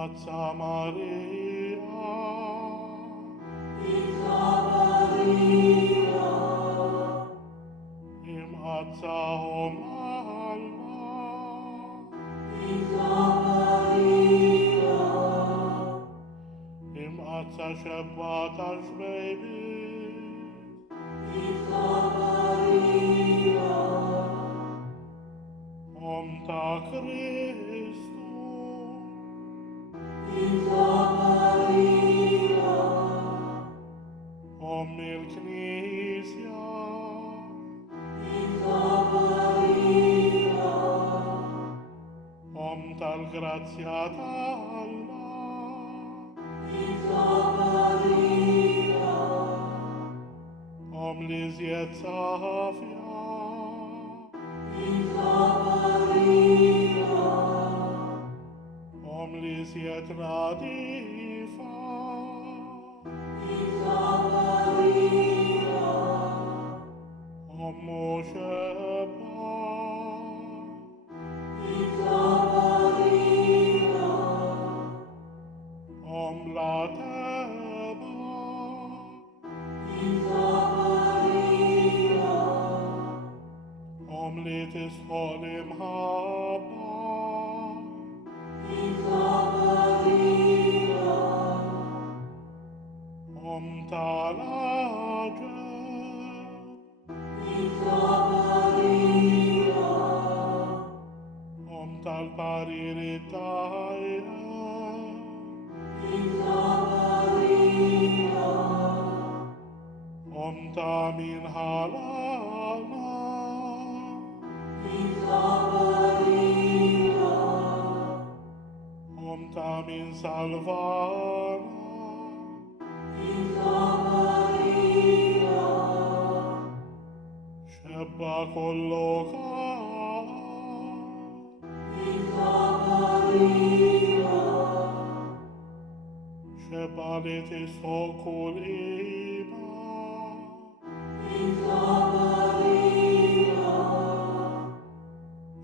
Atzah Maria, im Atzah im Atzah Shabbat Baby, Om Ta Christus, Om Il Knesia, Om Tal Gratiata Om Lisiet Safia, Om Lisiet Radifa, Om Moshe Om Lateba, Om Litis Holim Haba, Om Talaget, Om Talpariritaya, Om Tamin Halana, Om Tamin Salvana, Sheba Kolloka, Sheba Litis Hokul Iba,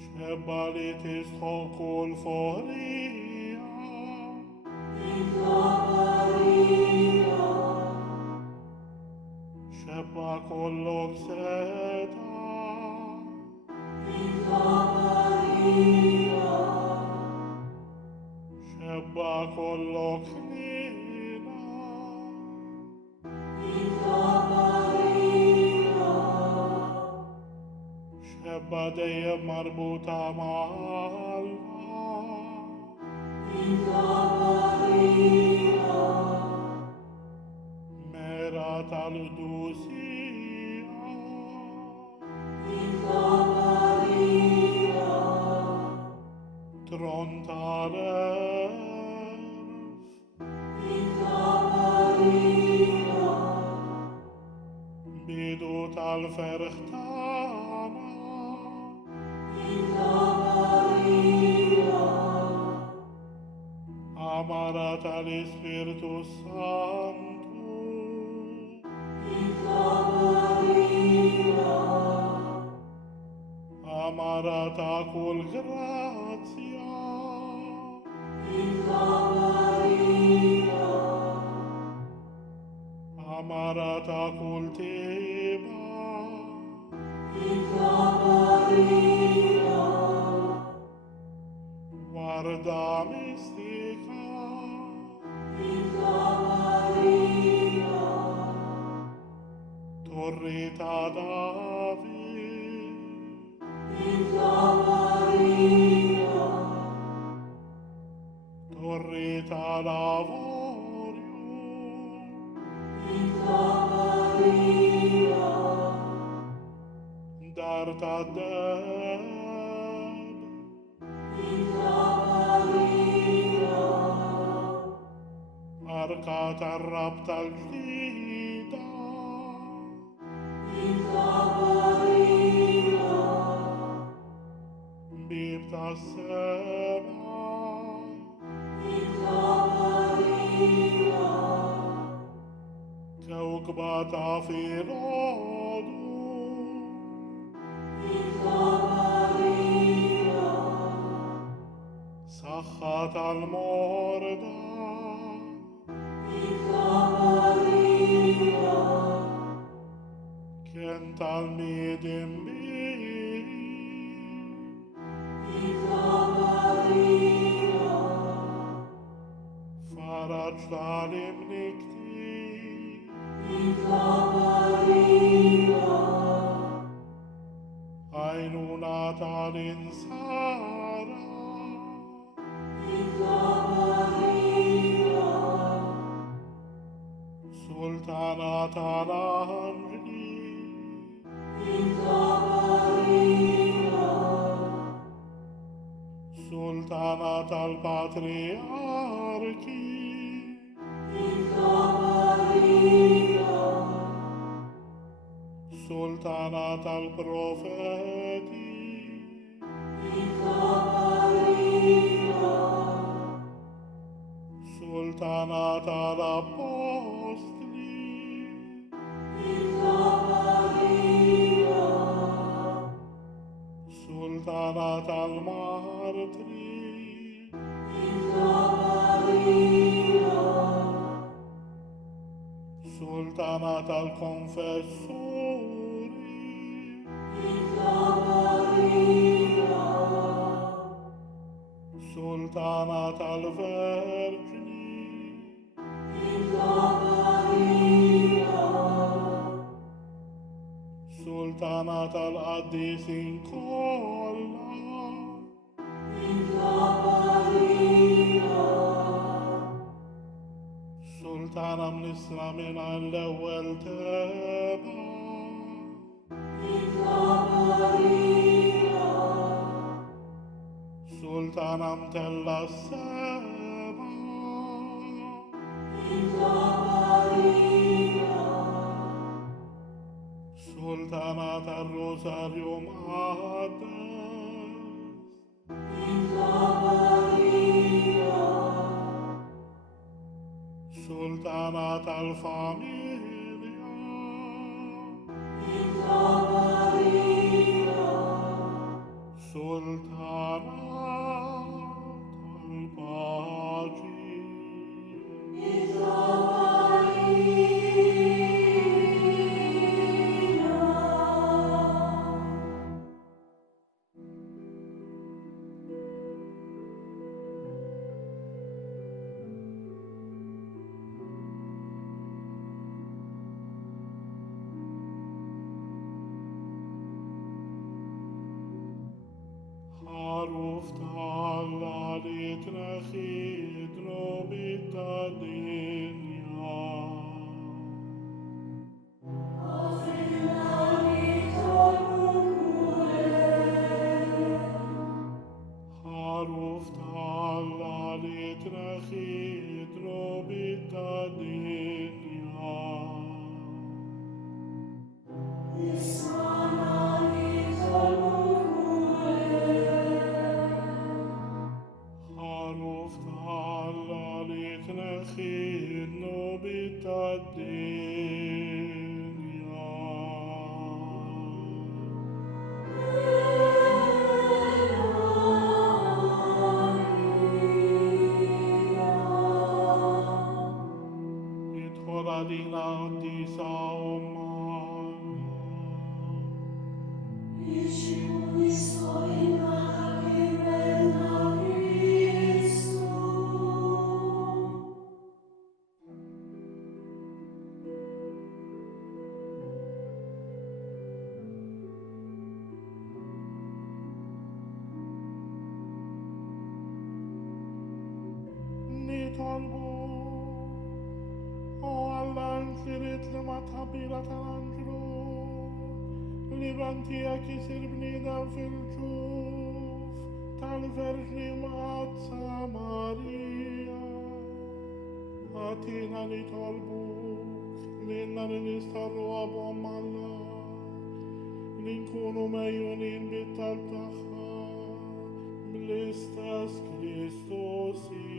Sheba Litis Hokul Foria, Sheba Kollok Seta, Sheba Kollok Nina, Sheba Deya Marbuta Merat Al-Dusia, Trontaler, ridot al ferchtana. Amarat al Spiritus Sancto. Amarat acul gratia. Amarat acul teba. Guarda mystica. Torrita David. Torrita Lavorio. Darta Deb. Arcata rapta al-ġdida. Bib tas-sema. Kewkba ta' filgħodu. Saħħa tal-morda. Kien tal-miedem bih. Faraġ tal-imnikti. Għajnuna tal-insara. Sultana tal-angli. Sultana tal-patriarki. Sultana tal-profeti. Sultana tal-apostli. Sultana tal-martri. Sultana tal-confessori. Sultana tal-vergini. Sultana tal-qaddisin kollha. Sultana mnisra minn l-ewwel teba. Sultana mtella s-seba. Sultana tal-Rosarju Maqaddes. Sultana tal-familja. Sultana tal-paċi. Ħaruf tal-Alla li tneħħidnu bit-dinja. Ħaruf tal-Alla li tneħħidnu bit-dinja. Alina Disa Oman. Nitolbu o Alla insirit li ma tħabbira tal-anġlu li bantija kisir bnidem fil-ġuf tal-Verġni Mazza Marija. Għatina nitolbuk li nistarru għabom Alla li nkunu mejjunin bit-tal tagħha bl-istess Kristosi.